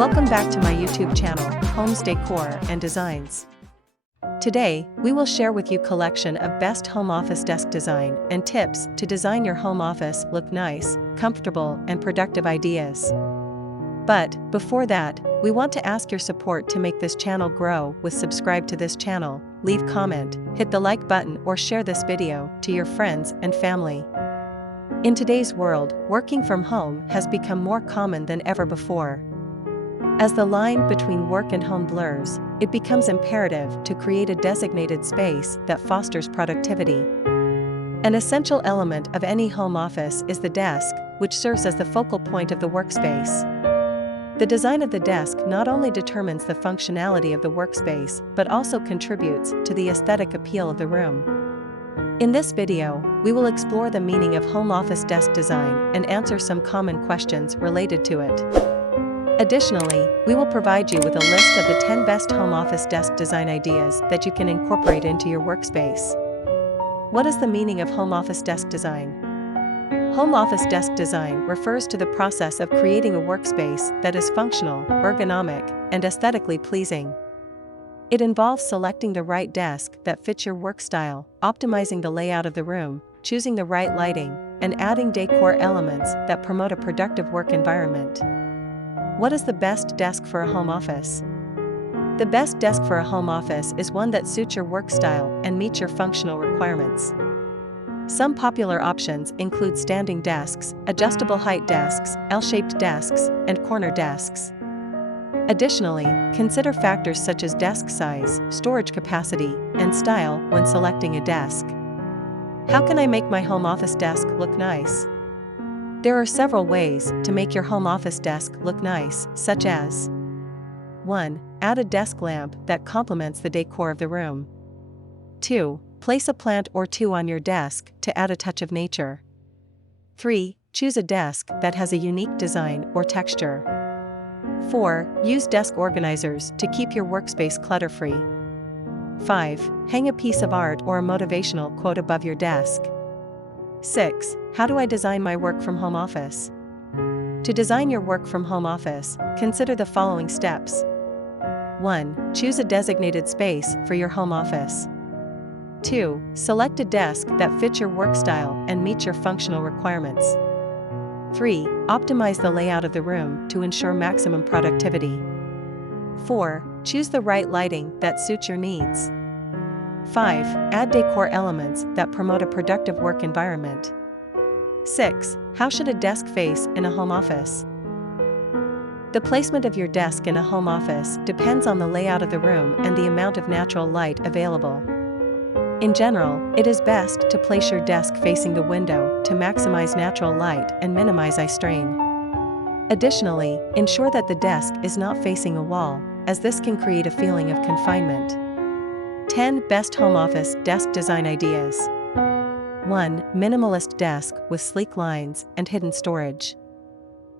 Welcome back to my YouTube channel, Homes Decor and Designs. Today, we will share with you collection of best home office desk design and tips to design your home office look nice, comfortable, and productive ideas. But, before that, we want to ask your support to make this channel grow with subscribe to this channel, leave comment, hit the like button or share this video to your friends and family. In today's world, working from home has become more common than ever before. As the line between work and home blurs, it becomes imperative to create a designated space that fosters productivity. An essential element of any home office is the desk, which serves as the focal point of the workspace. The design of the desk not only determines the functionality of the workspace but also contributes to the aesthetic appeal of the room. In this video, we will explore the meaning of home office desk design and answer some common questions related to it. Additionally, we will provide you with a list of the 10 best home office desk design ideas that you can incorporate into your workspace. What is the meaning of home office desk design? Home office desk design refers to the process of creating a workspace that is functional, ergonomic, and aesthetically pleasing. It involves selecting the right desk that fits your work style, optimizing the layout of the room, choosing the right lighting, and adding decor elements that promote a productive work environment. What is the best desk for a home office? The best desk for a home office is one that suits your work style and meets your functional requirements. Some popular options include standing desks, adjustable height desks, L-shaped desks, and corner desks. Additionally, consider factors such as desk size, storage capacity, and style when selecting a desk. How can I make my home office desk look nice? There are several ways to make your home office desk look nice, such as 1. Add a desk lamp that complements the decor of the room. 2. Place a plant or two on your desk to add a touch of nature. 3. Choose a desk that has a unique design or texture. 4. Use desk organizers to keep your workspace clutter-free. 5. Hang a piece of art or a motivational quote above your desk. 6. How do I design my work from home office? To design your work from home office, consider the following steps. 1. Choose a designated space for your home office. 2. Select a desk that fits your work style and meets your functional requirements. 3. Optimize the layout of the room to ensure maximum productivity. 4. Choose the right lighting that suits your needs. 5. Add decor elements that promote a productive work environment. 6. How should a desk face in a home office? The placement of your desk in a home office depends on the layout of the room and the amount of natural light available. In general, it is best to place your desk facing the window to maximize natural light and minimize eye strain. Additionally, ensure that the desk is not facing a wall, as this can create a feeling of confinement. 10 Best Home Office Desk Design Ideas. 1. Minimalist desk with sleek lines and hidden storage.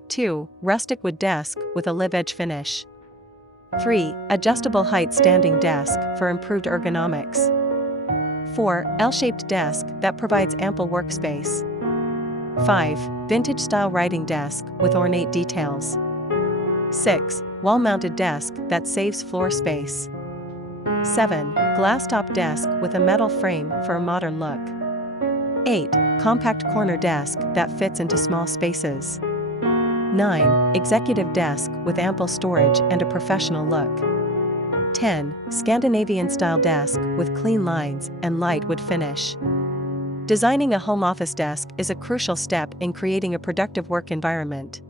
2. Rustic wood desk with a live edge finish. 3. Adjustable height standing desk for improved ergonomics. 4. L-shaped desk that provides ample workspace. 5. Vintage style writing desk with ornate details. 6. Wall-mounted desk that saves floor space. 7. Glass-top desk with a metal frame for a modern look. 8. Compact corner desk that fits into small spaces. 9. Executive desk with ample storage and a professional look. 10. Scandinavian-style desk with clean lines and light wood finish. Designing a home office desk is a crucial step in creating a productive work environment.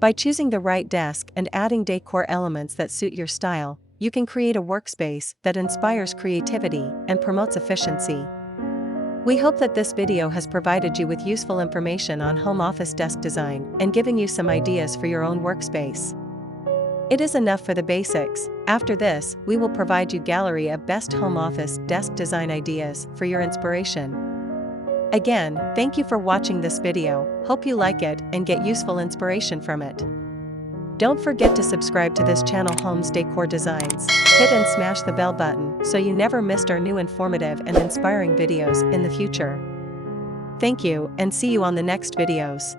By choosing the right desk and adding decor elements that suit your style, you can create a workspace that inspires creativity and promotes efficiency. We hope that this video has provided you with useful information on home office desk design and giving you some ideas for your own workspace. It is enough for the basics. After this, we will provide you gallery of best home office desk design ideas for your inspiration. Again, thank you for watching this video. Hope you like it and get useful inspiration from it. Don't forget to subscribe to this channel, Homes Decor Designs. Hit and smash the bell button so you never missed our new informative and inspiring videos in the future. Thank you and see you on the next videos.